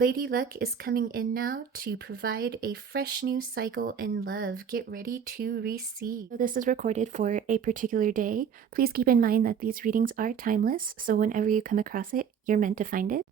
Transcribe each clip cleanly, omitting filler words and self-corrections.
Lady Luck is coming in now to provide a fresh new cycle in love. Get ready to receive. This is recorded for a particular day. Please keep in mind that these readings are timeless, so whenever you come across it, you're meant to find it,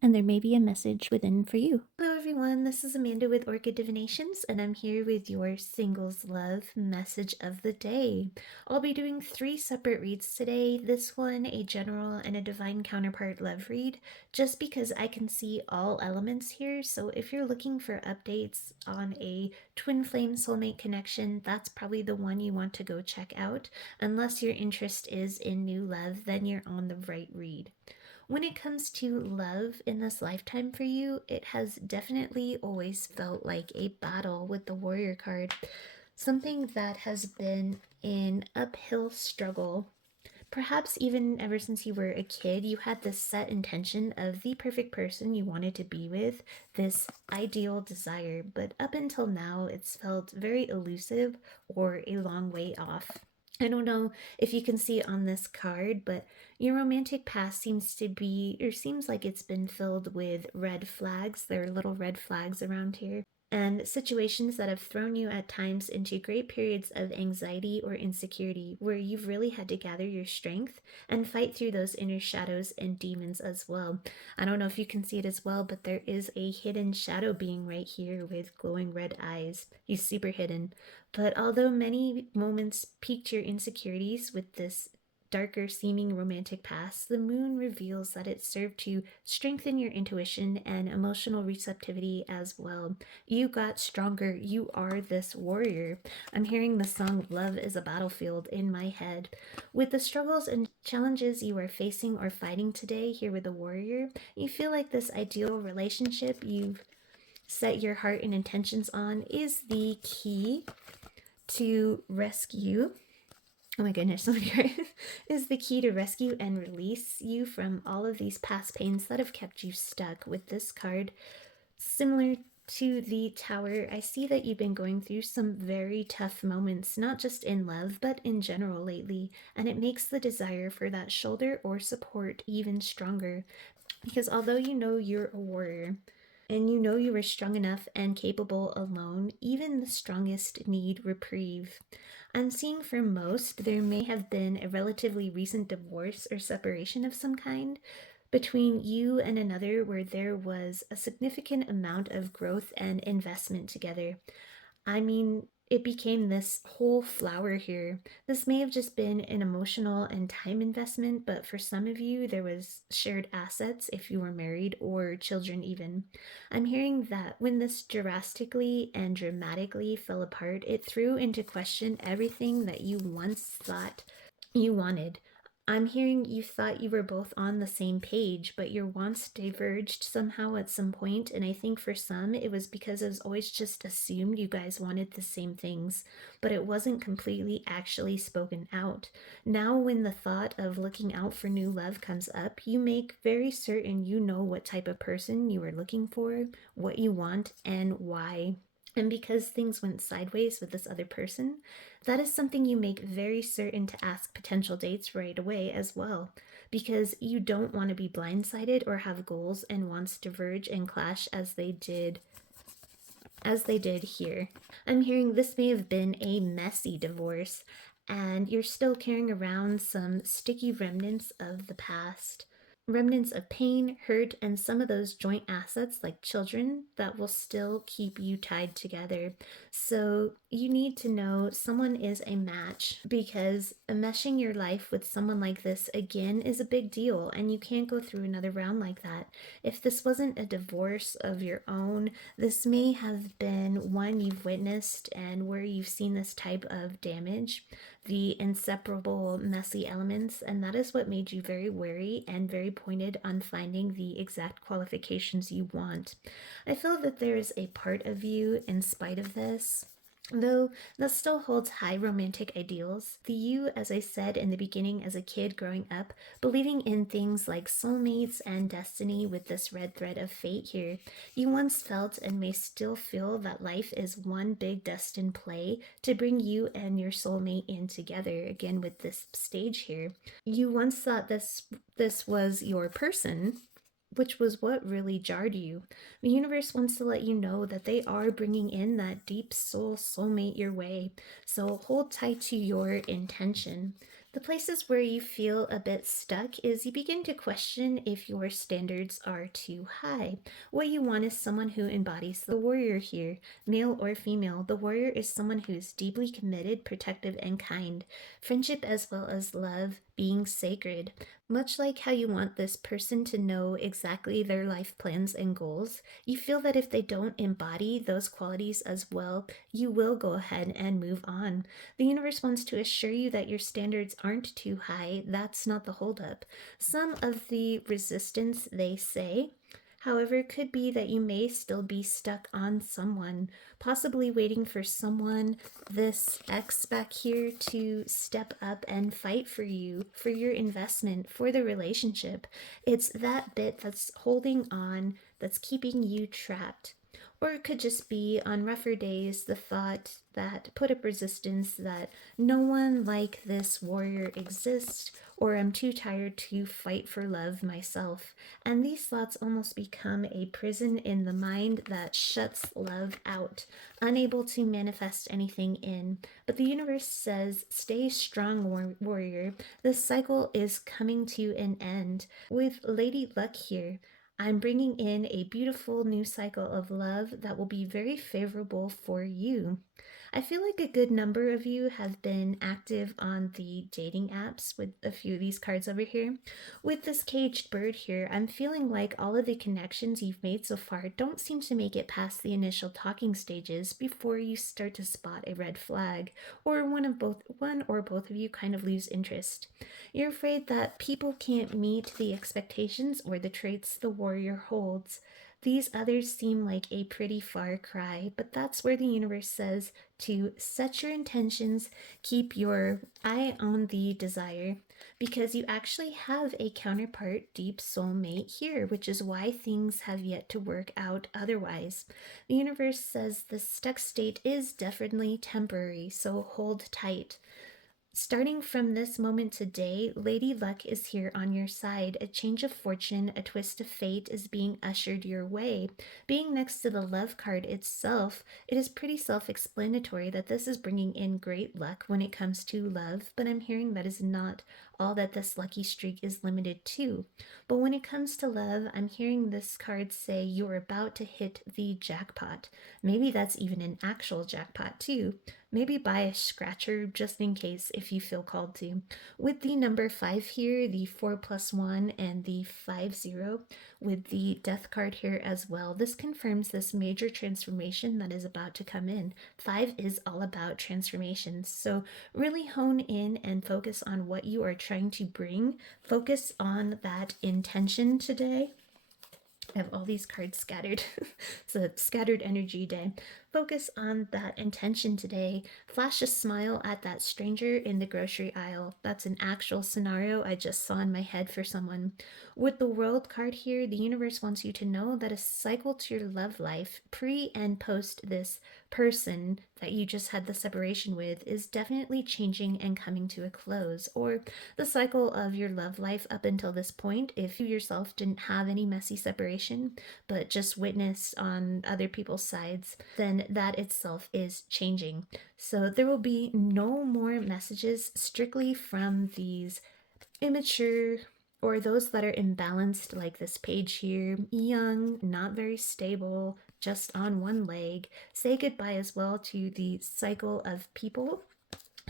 and there may be a message within for you. Hello everyone, this is Amanda with Orchid Divinations, and I'm here with your Singles Love message of the day. I'll be doing 3 separate reads today, this one a general and a divine counterpart love read, just because I can see all elements here. So if you're looking for updates on a twin flame soulmate connection, that's probably the one you want to go check out. Unless your interest is in new love, then you're on the right read. When it comes to love in this lifetime for you, it has definitely always felt like a battle with the Warrior card. Something that has been an uphill struggle. Perhaps even ever since you were a kid, you had this set intention of the perfect person you wanted to be with, this ideal desire, but up until now, it's felt very elusive or a long way off. I don't know if you can see it on this card, but your romantic past seems to be, or seems like it's been filled with red flags. There are little red flags around here. And situations that have thrown you at times into great periods of anxiety or insecurity, where you've really had to gather your strength and fight through those inner shadows and demons as well. I don't know if you can see it as well, but there is a hidden shadow being right here with glowing red eyes. He's super hidden. But although many moments piqued your insecurities with this darker seeming romantic past, the moon reveals that it served to strengthen your intuition and emotional receptivity as well. You got stronger. You are this warrior. I'm hearing the song Love is a Battlefield in my head. With the struggles and challenges you are facing or fighting today here with the warrior, you feel like this ideal relationship you've set your heart and intentions on is the key to rescue. Oh my goodness, is the key to rescue and release you from all of these past pains that have kept you stuck. With this card, similar to the Tower, I see that you've been going through some very tough moments, not just in love, but in general lately, and it makes the desire for that shoulder or support even stronger. Because although you know you're a warrior, and you know you are strong enough and capable alone, even the strongest need reprieve. I'm seeing for most, there may have been a relatively recent divorce or separation of some kind between you and another where there was a significant amount of growth and investment together. I mean, it became this whole flower here. This may have just been an emotional and time investment, but for some of you, there was shared assets if you were married or children even. I'm hearing that when this drastically and dramatically fell apart, it threw into question everything that you once thought you wanted. I'm hearing you thought you were both on the same page, but your wants diverged somehow at some point, and I think for some it was because it was always just assumed you guys wanted the same things, but it wasn't completely actually spoken out. Now, when the thought of looking out for new love comes up, you make very certain you know what type of person you are looking for, what you want, and why. And because things went sideways with this other person, that is something you make very certain to ask potential dates right away as well, because you don't want to be blindsided or have goals and wants diverge and clash as they did here. I'm hearing this may have been a messy divorce, and you're still carrying around some sticky remnants of the past. Remnants of pain, hurt, and some of those joint assets like children that will still keep you tied together. So you need to know someone is a match, because meshing your life with someone like this again is a big deal, and you can't go through another round like that. If this wasn't a divorce of your own, this may have been one you've witnessed and where you've seen this type of damage, the inseparable messy elements, and that is what made you very wary and very pointed on finding the exact qualifications you want. I feel that there is a part of you, in spite of this, though, that still holds high romantic ideals. The you, as I said in the beginning, as a kid growing up, believing in things like soulmates and destiny with this red thread of fate here. You once felt and may still feel that life is one big destined play to bring you and your soulmate in together, again with this stage here. You once thought this was your person, which was what really jarred you. The universe wants to let you know that they are bringing in that deep soulmate your way. So hold tight to your intention. The places where you feel a bit stuck is you begin to question if your standards are too high. What you want is someone who embodies the warrior here, male or female. The warrior is someone who is deeply committed, protective, and kind. Friendship as well as love being sacred. Much like how you want this person to know exactly their life plans and goals, you feel that if they don't embody those qualities as well, you will go ahead and move on. The universe wants to assure you that your standards aren't too high. That's not the holdup. Some of the resistance, they say, however, it could be that you may still be stuck on someone, possibly waiting for someone, this X back here, to step up and fight for you, for your investment, for the relationship. It's that bit that's holding on, that's keeping you trapped. Or it could just be on rougher days the thought that put up resistance that no one like this warrior exists, or I'm too tired to fight for love myself. And these thoughts almost become a prison in the mind that shuts love out, unable to manifest anything in. But the universe says, stay strong, warrior. This cycle is coming to an end. With Lady Luck here, I'm bringing in a beautiful new cycle of love that will be very favorable for you. I feel like a good number of you have been active on the dating apps with a few of these cards over here. With this caged bird here, I'm feeling like all of the connections you've made so far don't seem to make it past the initial talking stages before you start to spot a red flag, or one or both of you kind of lose interest. You're afraid that people can't meet the expectations or the traits the warrior holds. These others seem like a pretty far cry, but that's where the universe says to set your intentions, keep your eye on the desire, because you actually have a counterpart deep soulmate here, which is why things have yet to work out otherwise. The universe says the stuck state is definitely temporary, so hold tight. Starting from this moment today, Lady Luck is here on your side. A change of fortune, a twist of fate is being ushered your way. Being next to the love card itself, it is pretty self explanatory that this is bringing in great luck when it comes to love, but I'm hearing that is not all that this lucky streak is limited to. But when it comes to love, I'm hearing this card say you're about to hit the jackpot. Maybe that's even an actual jackpot, too. Maybe buy a scratcher just in case if you feel called to. With the number 5 here, the 4+1, and the 5-0, with the death card here as well, this confirms this major transformation that is about to come in. 5 is all about transformations, so really hone in and focus on what you are trying to bring. Focus on that intention today. I have all these cards scattered. It's a scattered energy day. Focus on that intention today. Flash a smile at that stranger in the grocery aisle. That's an actual scenario I just saw in my head for someone. With the World card here, the universe wants you to know that a cycle to your love life, pre and post this person that you just had the separation with, is definitely changing and coming to a close. Or the cycle of your love life up until this point, if you yourself didn't have any messy separation, but just witnessed on other people's sides, then that itself is changing. So there will be no more messages strictly from these immature or those that are imbalanced, like this page here, young, not very stable, just on one leg. Say goodbye as well to the cycle of people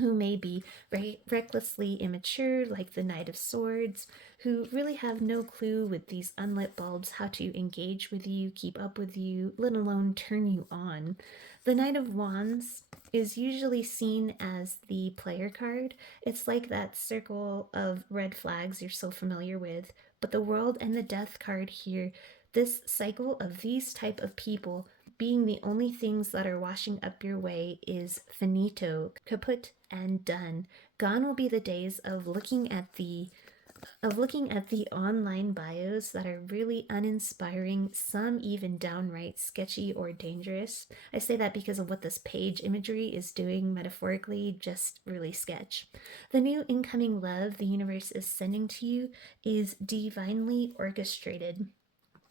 who may be very recklessly immature, like the Knight of Swords, who really have no clue with these unlit bulbs how to engage with you, keep up with you, let alone turn you on. The Knight of Wands is usually seen as the player card. It's like that circle of red flags you're so familiar with. But the World and the Death card here, this cycle of these type of people being the only things that are washing up your way, is finito, kaput, and done. Gone will be the days of looking at the online bios that are really uninspiring, some even downright sketchy or dangerous. I say that because of what this page imagery is doing metaphorically, just really sketch. The new incoming love the universe is sending to you is divinely orchestrated.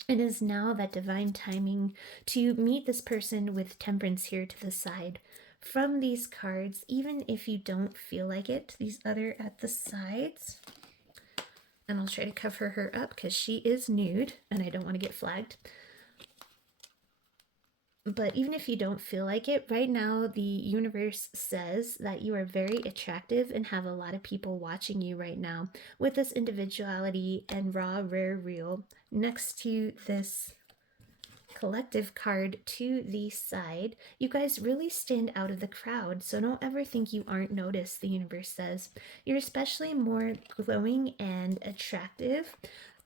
It is now that divine timing to meet this person with temperance here to the side. From these cards, even if you don't feel like it, these other at the sides, and I'll try to cover her up because she is nude and I don't want to get flagged. But even if you don't feel like it, right now the universe says that you are very attractive and have a lot of people watching you right now with this individuality and raw, rare, real next to this collective card to the side. You guys really stand out of the crowd, so don't ever think you aren't noticed, the universe says. You're especially more glowing and attractive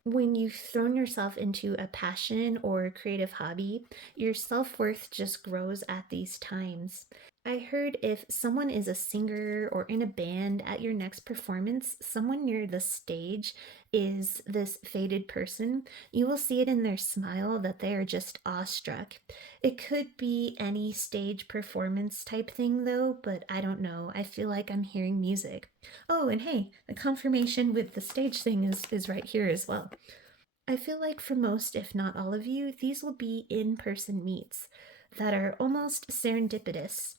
when you've thrown yourself into a passion or a creative hobby. Your self-worth just grows at these times. I heard if someone is a singer or in a band at your next performance, someone near the stage is this faded person, you will see it in their smile that they are just awestruck. It could be any stage performance type thing though, but I don't know. I feel like I'm hearing music. Oh, and hey, the confirmation with the stage thing is right here as well. I feel like for most, if not all of you, these will be in-person meets that are almost serendipitous.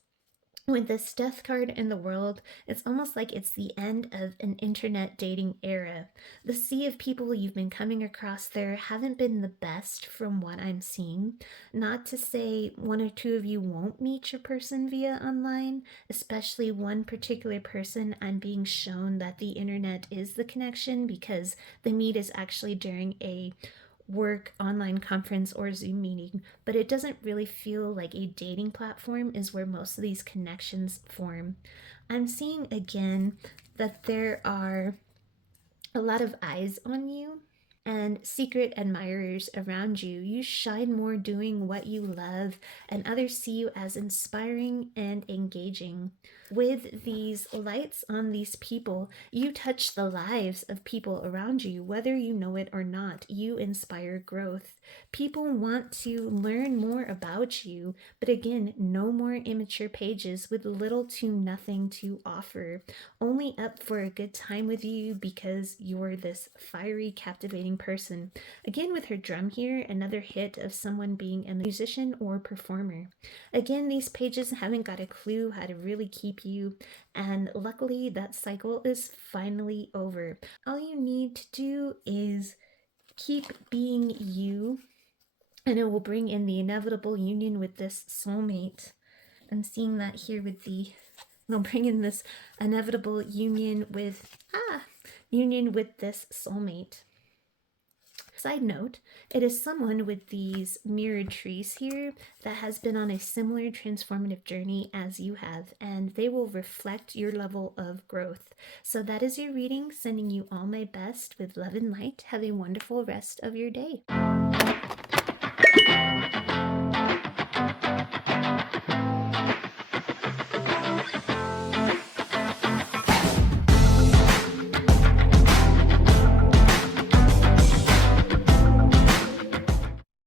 With this death card in the world, it's almost like it's the end of an internet dating era. The sea of people you've been coming across there haven't been the best from what I'm seeing. Not to say one or two of you won't meet your person via online, especially one particular person I'm being shown that the internet is the connection because the meet is actually during a work online conference or Zoom meeting, but it doesn't really feel like a dating platform is where most of these connections form. I'm seeing again that there are a lot of eyes on you and secret admirers around you. You shine more doing what you love, and others see you as inspiring and engaging. With these lights on these people, you touch the lives of people around you, whether you know it or not. You inspire growth. People want to learn more about you, but again, no more immature pages with little to nothing to offer. Only up for a good time with you because you're this fiery, captivating person. Again, with her drum here, another hit of someone being a musician or performer. Again, these pages haven't got a clue how to really keep you, and luckily that cycle is finally over. All you need to do is keep being you, and it will bring in the inevitable union with this soulmate. I'm seeing that here with the, they'll bring in this inevitable union with this soulmate. Side note, it is someone with these mirrored trees here that has been on a similar transformative journey as you have, and they will reflect your level of growth. So that is your reading, sending you all my best with love and light. Have a wonderful rest of your day.